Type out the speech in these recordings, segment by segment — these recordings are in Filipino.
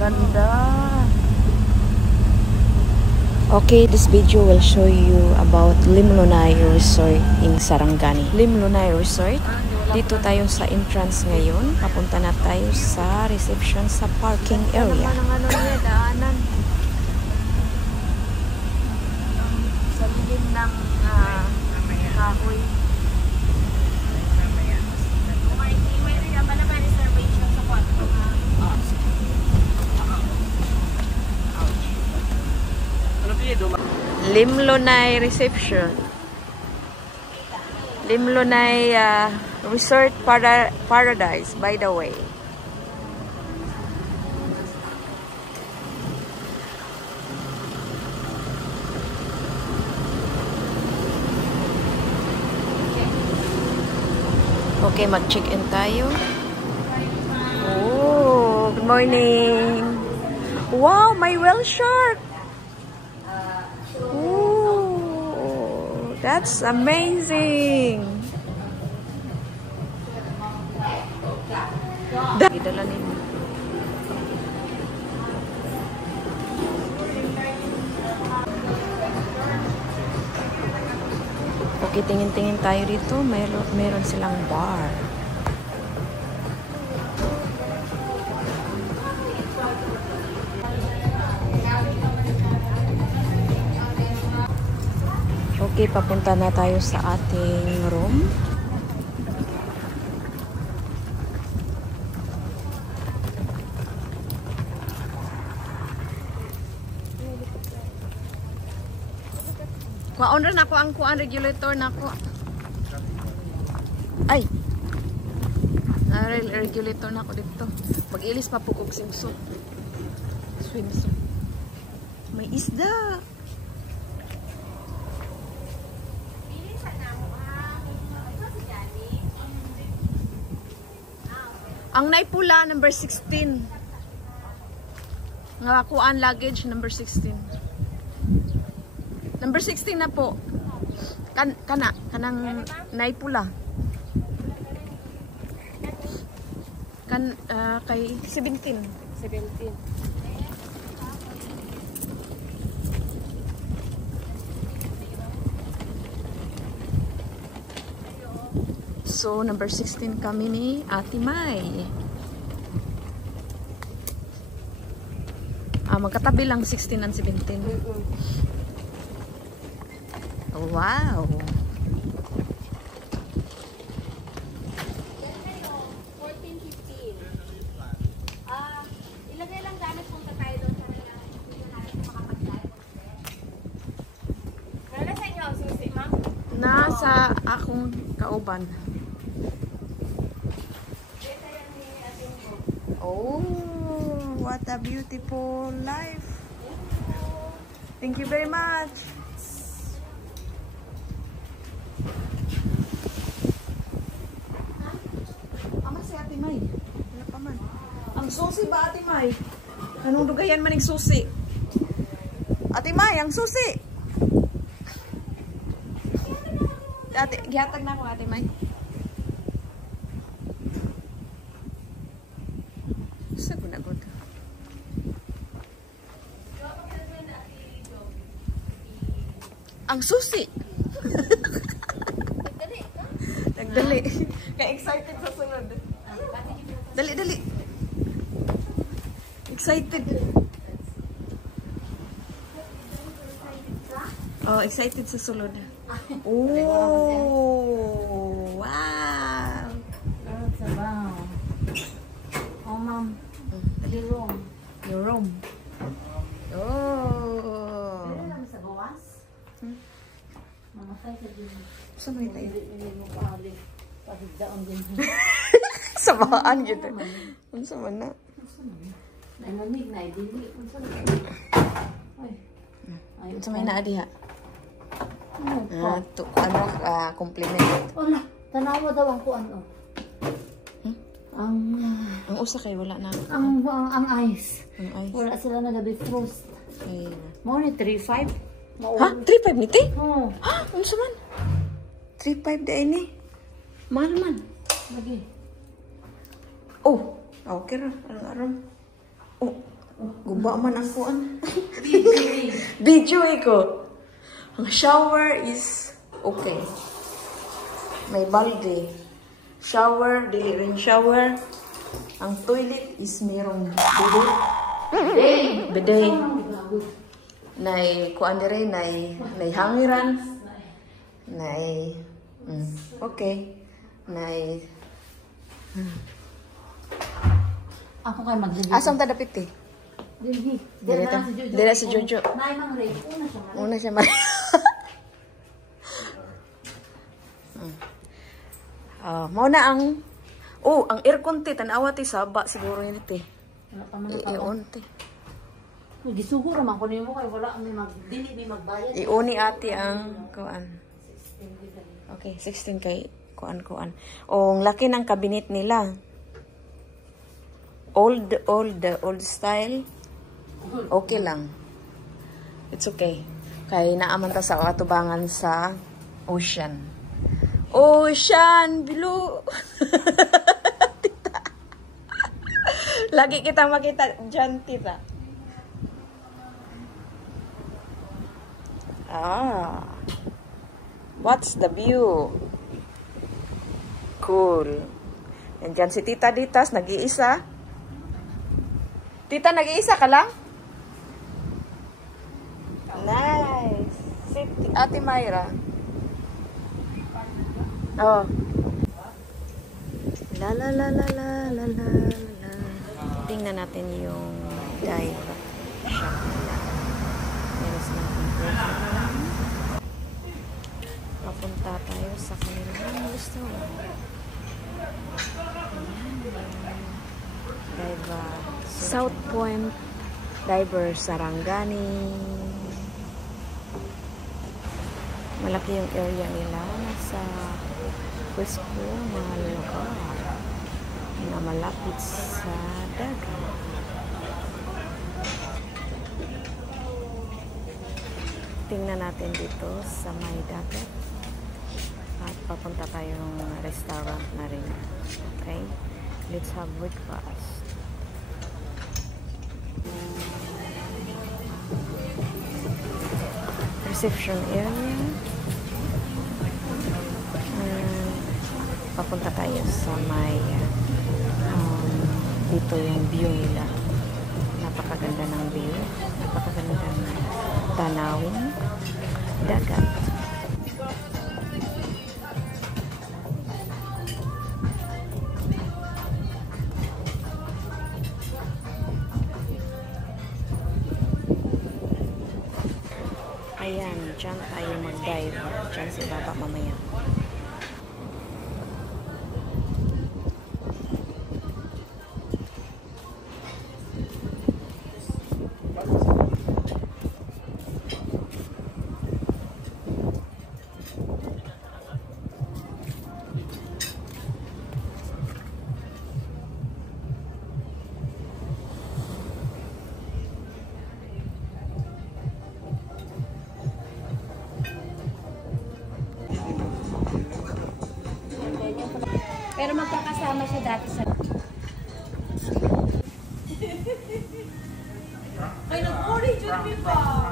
Ganda. Okay, this video will show you about Limlonay Resort in Sarangani. Limlonay Resort. Dito tayo sa entrance ngayon. Papunta na tayo sa reception sa parking area. Daanan. Sa lilim ng kahoy. Limlonay Reception. Limlonay Resort Paradise, by the way. Okay, mag-check-in tayo. Oh, good morning. Wow, my whale shark. That's amazing. Dala ninyo. Okay, tingin-tingin tayo dito. Meron silang bar. Okay, papunta na tayo sa ating room. Kuhaan rin ako ang kuhaan regulator na ako. Ay! Regulator na ako dito. Mag-ilis pa po kong swimsuit. Swimsuit. May isda! Ang naipula, number 16. Ngakuan luggage, number 16. Number 16 na po. Kanang naipula. Kay 17. 17. So, number 16 kami ni Ate May. Magkatabi lang 16 and 17. Wow! Ilagay lang gamit punta tayo doon sa mga makapag-live. Wala sa inyo ang susi, ma'am? Nasa akong kauban. Oh, what a beautiful life. Thank you very much. Ama si Ate May. Wala pa man. Ang susi ba, Ate May? Anong dugayan man yung susi? Ate May, ang susi! Gihatag na ako, Ate May. Sa gunagod. Ang susi! Nagdali. Kaya excited sa sunod. Dali, dali. Excited. Oh, excited sa sunod. Oh, wow. Oh, ma'am. Your room. Your room. Oh. Ano naman sa bawas? Mamatay sa din. Saan mo tayo? Hindi mo pahigdaon din. Sabaan gitu. Ano sa man na? Nanamig na, dili. Ano sa may naadi ha? Compliment. Wala, tanawa daw ang kuan o. Ang usa kay wala na. Ang ice. Ang ice. Wala sila nag-defrost. Ay. Mo ni 3.5. Ha? 3.5 ni te? Oo. Ha? Ano sa man? 3.5 da ini. Mahal man. Lagi. Oh, okay ra. Aron-aron. Oh, Guba man ang kuan. Video ko. Ang shower is okay. May balde. Shower, dili rin shower. Ang toilet is merong bidet. Bidet. Nay kuan dire nay hangiran. Nay okay. Nay Ako kay mag-video. asam ta dapit eh. Dili si Jojo. Nay mang Ray, Una siya mari. Mao na ang ang aircon ti tanawa ti saba siguro yun ti. Wala pa man I-on ti. Gisugo ra man ko nimo kay wala may dili may magbayad. I-oni ati ang kuan. Okay, 16 kay kuan. O ang laki ng cabinet nila. Old style. Okay lang. It's okay. Kay naaman ta sa atubangan sa ocean. Ocean blue. Tita. Lagi kita makita dyan, tita. What's the view? Cool. Yan dyan si Tita Ditas, nag-iisa. Tita, nag-iisa ka lang? Nice. Si Ate Myra. Oh. La la la la la la la la. Tingnan natin yung dive shop nila. Meron silang improvement. Papunta tayo sa kanilang restaurant. Dive South Point Diver Sarangani. Malaki yung area nila. Nasa Frisco na lugar na malapit sa dagat. Tingnan natin dito sa may dagat. At papunta tayong restaurant na rin. Okay? Let's have breakfast. Reception area. Papunta tayo sa may dito yung view nila. Napakaganda ng view. Napakaganda ng tanawin. Dagat. Ayan, dyan tayo mag-dive. Dyan sa baba mamaya. Pero magkakasama siya dati sa... Ay, nag-worry dyan din pa.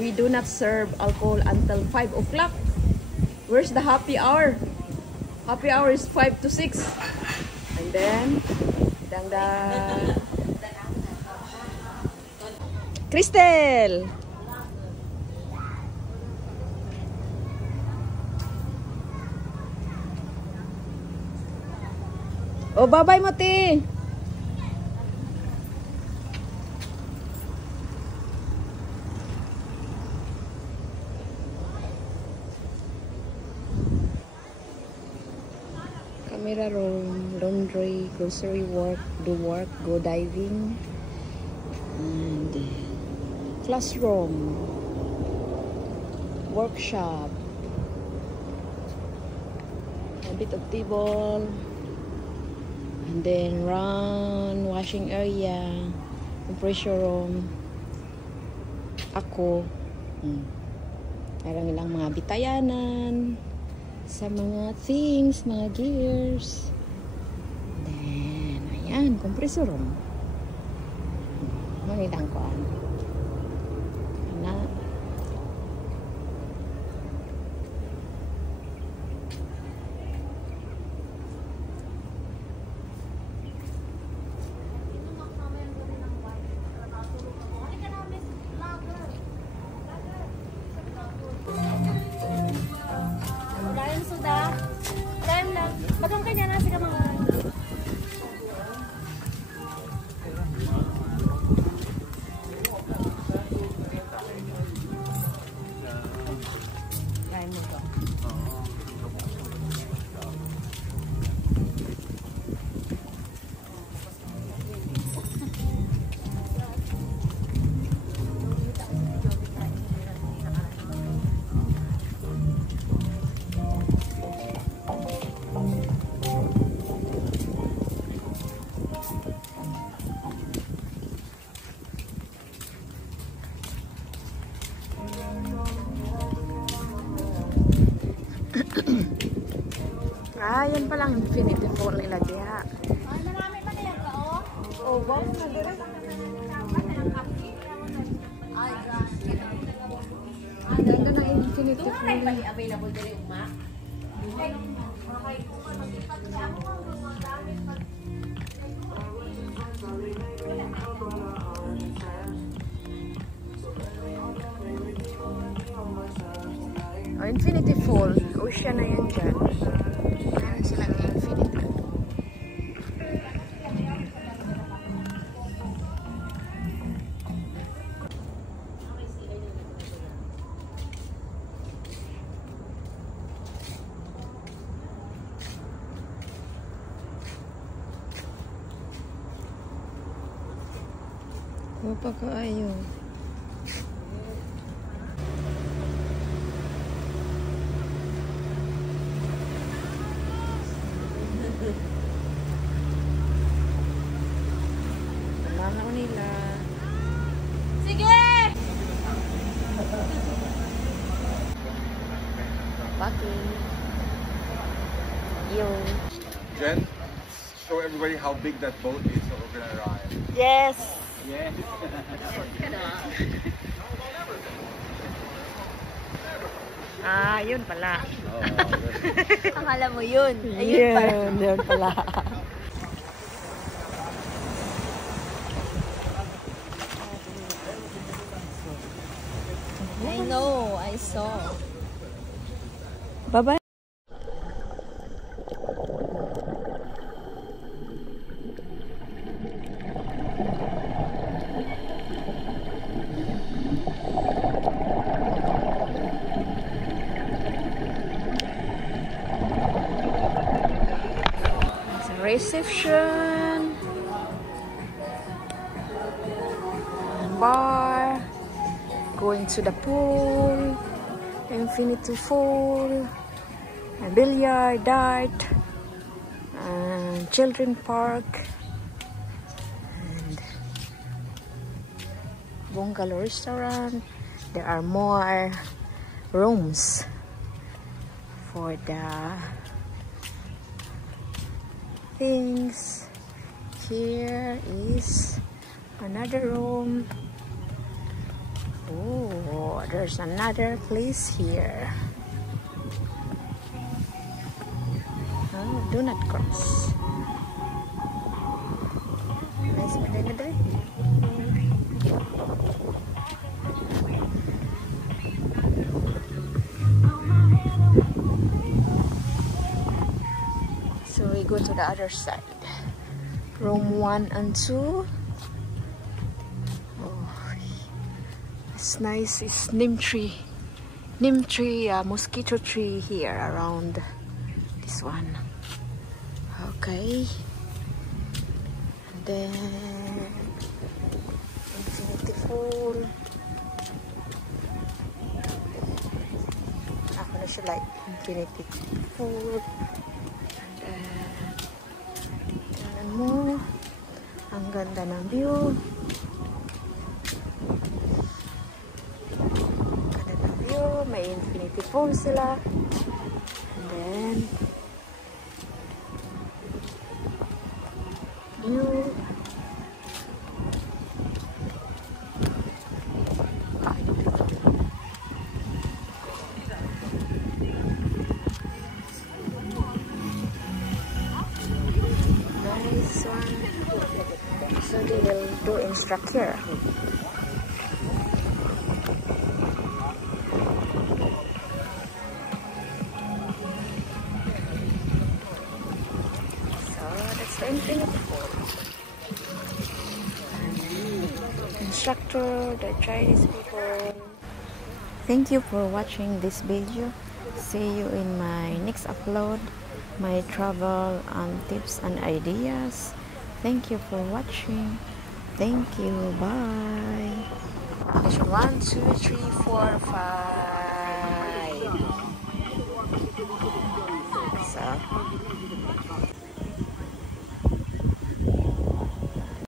We do not serve alcohol until 5 o'clock. Where's the happy hour? Happy hour is 5 to 6. And then, dang-dang. Crystal! Oh, bye-bye mo, ti. Camera room, laundry, grocery work, do work, go diving, and classroom, workshop, a bit of table. And then run, washing area, compressor room. Ako. Parang ilang mga bitayanan sa mga things, mga gears. Yan, compressor room. Mamitang ko na. Dayan sudah. Dayan lang. Bagang kanya na sila mga. Kain mo to. Yan palang infinity pool nila diha. Ay, marami pa na yan ka, oh. Oh, wow na dire. Ay, grabe. Ang ganda ng infinity Ito pool. na available diri uma. Oh, infinity pool. Ocean na yan dyan. Meron silang infinity. Wapa ka ayo. Mama nila. Sige! Paki. Yo. Jen, show everybody how big that boat is that we're gonna ride. Yes. Yeah. Ah, yun pala. Akala mo yun. Yun pala. I know, I saw. Bye-bye. Reception, bar, going to the pool, infinity pool, a billiard, dart, and children park, and bungalow restaurant. There are more rooms for the things. Here is another room. Oh, there's another place here. Oh, do not cross. Nice madre. So we go to the other side. Room 1 and 2. Oh, it's nice. It's neem tree, mosquito tree here around this one. Okay. And then infinity pool. Ako na siya like infinity pool. Tingnan mo. Ang ganda ng view. Ganda ng view. May infinity pool sila. And then view. Nice one. So they will do instruct here. Instructor, the Chinese people. Thank you for watching this video. See you in my next upload, my travel and tips and ideas. Thank you for watching. Thank you. Bye. 1, 2, 3, 4, 5. So